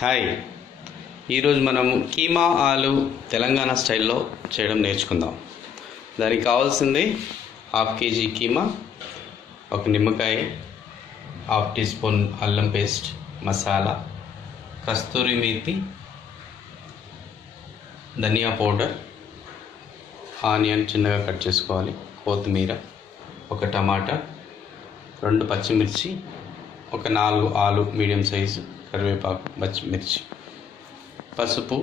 Hi, ఈరోజు మనం కీమా ఆలు తెలంగాణ స్టైల్లో చేయడం నేర్చుకుందాం. దానికి కావాల్సింది 1/2 kg కీమా, ఒక నిమ్మకాయ, 1/2 teaspoon అల్లం పేస్ట్, మసాలా, కస్తూరి మేతి, ధనియా పౌడర్, ఆనియన్ చిన్నగా కట్ చేసుకోవాలి, కొత్తిమీర, ఒక టమాటా, 2 పచ్చిమిర్చి, ఒక 4 ఆలు మీడియం సైజు, కరివేపాకు, పచ్చిమిర్చి, పసుపు,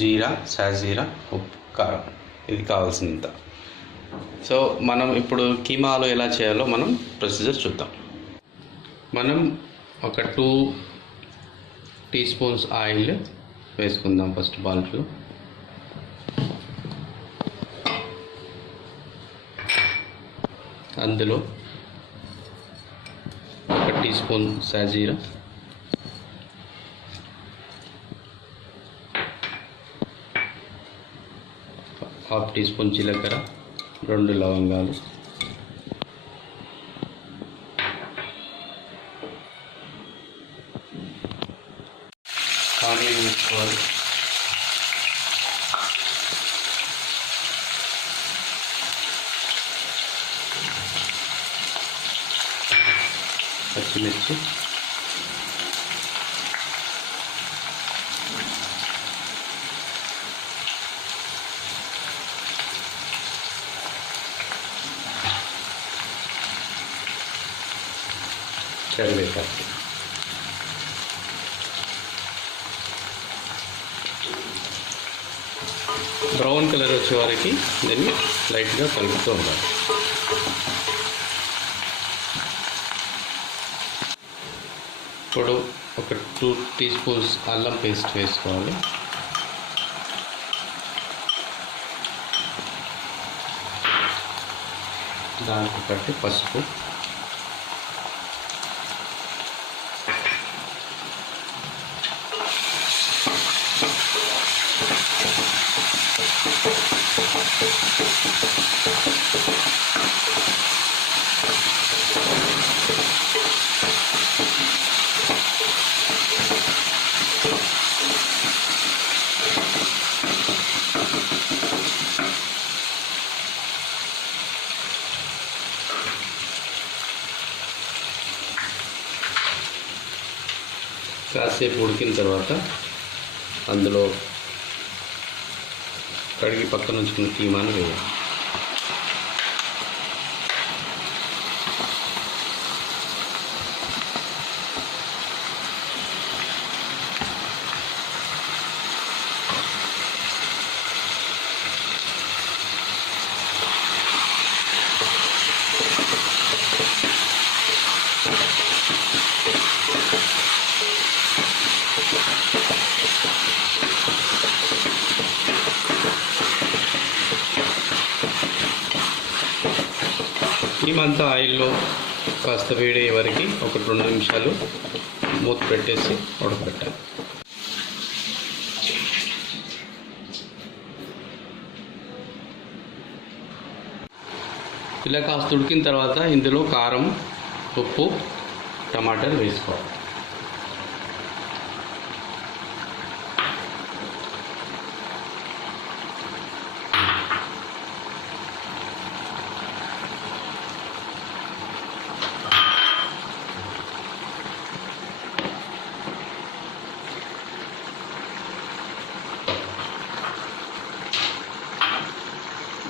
జీరా, సాజీరా, ఉప్పు, కారం. ఇది కావాల్సినంత. సో మనం ఇప్పుడు కీమా ఆలు ఎలా చేయాలో మనం ప్రొసీజర్ చూద్దాం. మనం ఒక 2 teaspoons ఆయిల్ వేసుకుందాం ఫస్ట్ బాల్ట్లో. అందులో 1 teaspoon సాజీరా, 1/2 teaspoon జీలకర్ర, 2 లవంగాలు, ఆనియన్ వేసుకోవాలి, పచ్చిమిర్చి, కరివేపాకు. బ్రౌన్ కలర్ వచ్చే వరకు దీన్ని లైట్గా కలుపుతూ ఉండాలి. ఇప్పుడు ఒక 2 teaspoons అల్లం పేస్ట్ వేసుకోవాలి. దానికి బట్టి పసుపు, కాసేపు ఉడికిన తర్వాత అందులో కడిగి పక్కన ఉంచుకున్న కీమాను వేయాలి. కీమంతా ఆయిల్లో కాస్త వేడే వరకు ఒక 2 నిమిషాలు మూత పెట్టేసి ఉడకబెట్టాలి. ఇలా కాస్త ఉడికిన తర్వాత ఇందులో కారం, ఉప్పు, టమాటాలు వేసుకోవాలి.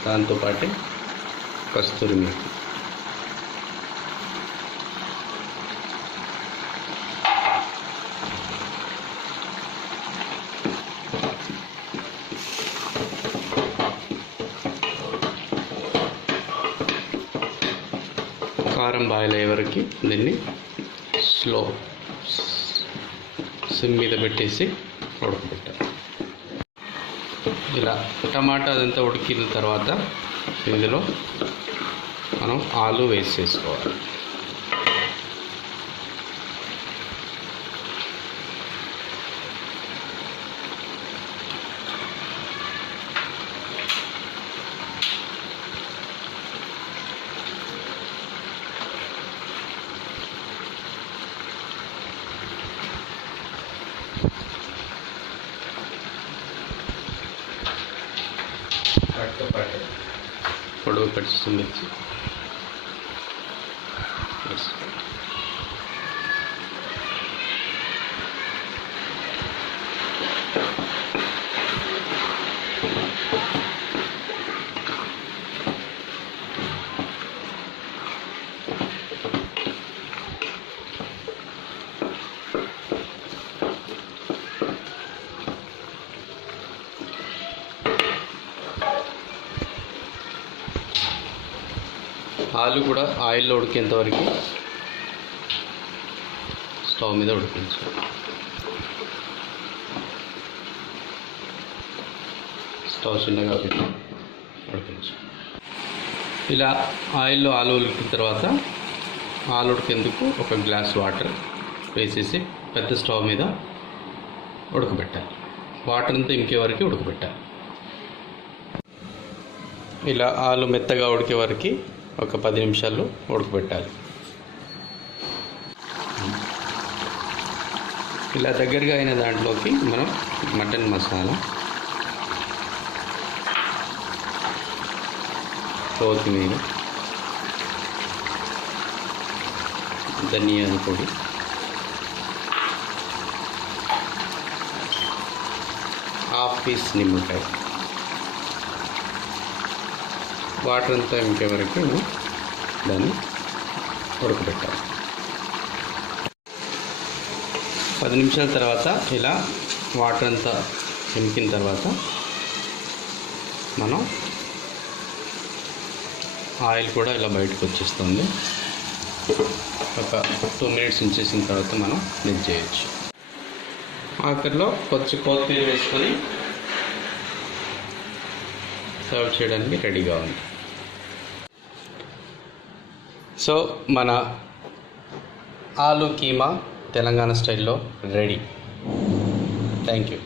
దాంతోపాటు కస్తూరి మేతి, కారం బాయిల్ అయ్యే వరకు దీన్ని సిమ్ మీద పెట్టేసి ఉడకబెట్టాలి. ఇలా టమాటా అదంతా ఉడికిన తర్వాత ఇందులో మనం ఆలు వేసేసుకోవాలి. పొడవు కట్ చేసిన మిర్చి, ఆలు కూడా ఆయిల్లో ఉడికేంత వరకు స్టవ్ మీద ఉడికించాలి. స్టవ్ చిన్నగా పెట్టి ఉడికించాలి. ఇలా ఆయిల్లో ఆలు ఉడికిన తర్వాత ఆలు ఉడికేందుకు ఒక గ్లాస్ వాటర్ వేసేసి పెద్ద స్టవ్ మీద ఉడకబెట్టాలి. వాటర్ అంతా ఇంకే వరకు ఉడకబెట్టాలి. ఇలా ఆలు మెత్తగా ఉడికే వరకు ఒక 10 నిమిషాలు ఉడకబెట్టాలి. ఇలా దగ్గరగా అయిన దాంట్లోకి మనం మటన్ మసాలా, కొత్తిమీర, ధనియాల పొడి, హాఫ్ పీస్ నిమ్మకాయ, వాటర్ అంతా ఇంకే వరకు దాన్ని ఉడకబెట్టాలి. 10 నిమిషాల తర్వాత ఇలా వాటర్ అంతా ఇంకిన తర్వాత మనం ఆయిల్ కూడా ఇలా బయటకు వచ్చేస్తుంది. ఒక 2 మినిట్స్ ఉంచేసిన తర్వాత మనం మిక్స్ చేయొచ్చు. ఆఖరిలో కొంచెం కొత్తిమీర వేసుకొని సర్వ్ చేయడానికి రెడీగా ఉంది. సో మన ఆలు కీమా తెలంగాణ స్టైల్లో రెడీ. Thank you.